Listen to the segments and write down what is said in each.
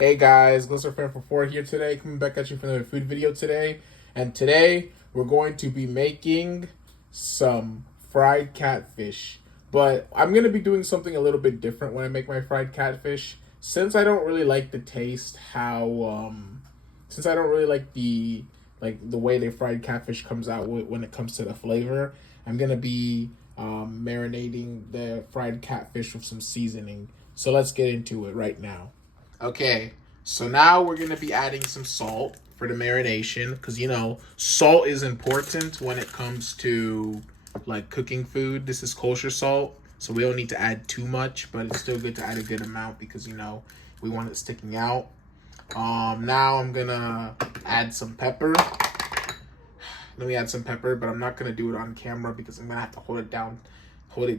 Hey guys, Glister Fan for 4 here today, coming back at you for another food video today. And today, we're going to be making some fried catfish. But I'm going to be doing something a little bit different when I make my fried catfish. Since I don't really like the taste, since I don't really like the way the fried catfish comes out when it comes to the flavor, I'm going to be marinating the fried catfish with some seasoning. So let's get into it right now. Okay, so now we're going to be adding some salt for the marination because, you know, salt is important when it comes to, like, cooking food. This is kosher salt, so we don't need to add too much, but it's still good to add a good amount because, you know, we want it sticking out. Now I'm going to add some pepper. Let me add some pepper, but I'm not going to do it on camera because I'm going to have to hold it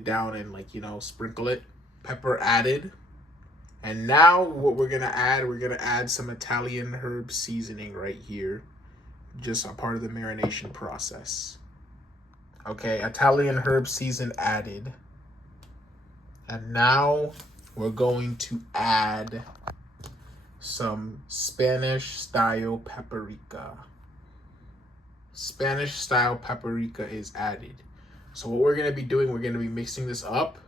down and, like, you know, sprinkle it. Pepper added. And now what we're going to add some Italian herb seasoning right here. Just a part of the marination process. Okay, Italian herb season added. And now we're going to add some Spanish style paprika. Spanish style paprika is added. So what we're going to be doing, we're going to be mixing this up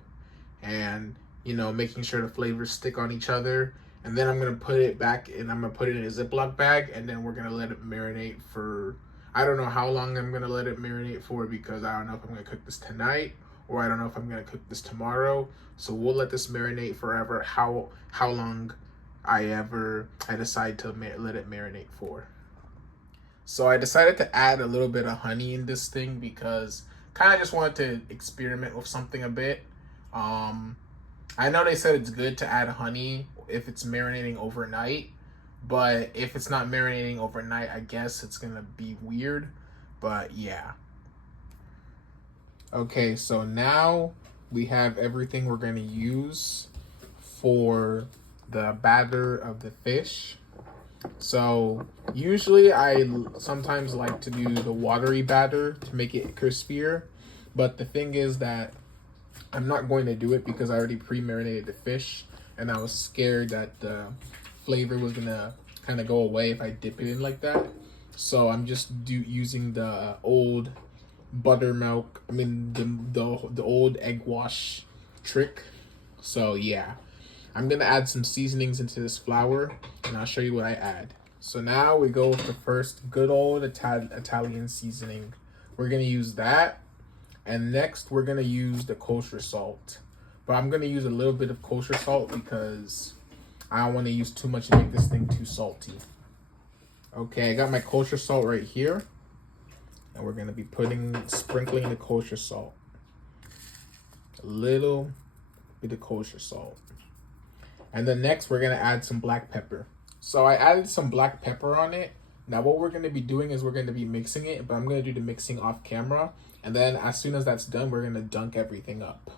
and, you know, making sure the flavors stick on each other. And then I'm going to put it back and I'm going to put it in a Ziploc bag. And then we're going to let it marinate for, I don't know how long I'm going to let it marinate for because I don't know if I'm going to cook this tonight or I don't know if I'm going to cook this tomorrow. So we'll let this marinate forever, how long I decide to let it marinate for. So I decided to add a little bit of honey in this thing because kind of just wanted to experiment with something a bit. I know they said it's good to add honey if it's marinating overnight, but if it's not marinating overnight, I guess it's gonna be weird, but yeah. Okay, so now we have everything we're gonna use for the batter of the fish. So usually I sometimes like to do the watery batter to make it crispier, but the thing is that I'm not going to do it because I already pre-marinated the fish and I was scared that the flavor was gonna kind of go away if I dip it in like that. So I'm just using the old buttermilk, the old egg wash trick. So yeah, I'm gonna add some seasonings into this flour and I'll show you what I add. So now we go with the first good old Italian seasoning. We're gonna use that. And next, we're going to use the kosher salt. But I'm going to use a little bit of kosher salt because I don't want to use too much to make this thing too salty. Okay, I got my kosher salt right here. And we're going to be sprinkling the kosher salt. A little bit of kosher salt. And then next, we're going to add some black pepper. So I added some black pepper on it. Now what we're going to be doing is we're going to be mixing it, but I'm going to do the mixing off camera. And then as soon as that's done, we're going to dunk everything up.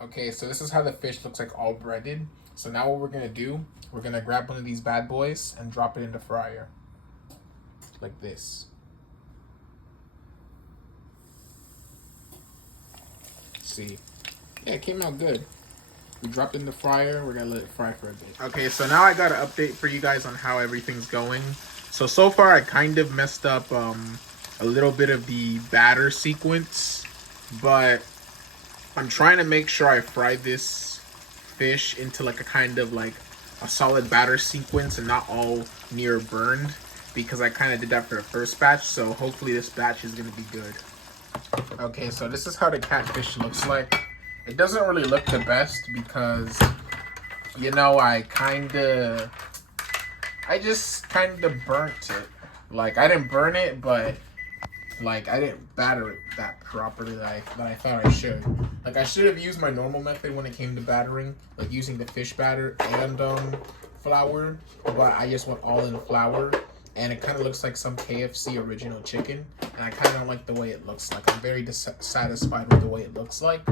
Okay, so this is how the fish looks like all breaded. So now what we're going to do, we're going to grab one of these bad boys and drop it in the fryer. Like this. See? Yeah, it came out good. We dropped it in the fryer. We're going to let it fry for a bit. Okay, so now I got an update for you guys on how everything's going. So far I kind of messed up a little bit of the batter sequence, but I'm trying to make sure I fry this fish into like a kind of like a solid batter sequence and not all near burned because I kind of did that for the first batch, so hopefully this batch is going to be good. Okay, so this is how the catfish looks like. It doesn't really look the best because, you know, I just kind of burnt it. Like, I didn't burn it, but like I didn't batter it that properly that I thought I should. Like, I should have used my normal method when it came to battering, like using the fish batter and flour, but I just went all in flour, and it kind of looks like some KFC original chicken, and I kind of don't like the way it looks like. I'm very dissatisfied with the way it looks like,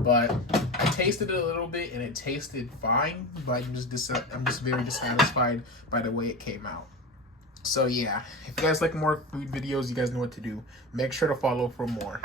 but I tasted it a little bit and it tasted fine, but I'm just very dissatisfied by the way it came out. So yeah, if you guys like more food videos, you guys know what to do. Make sure to follow for more.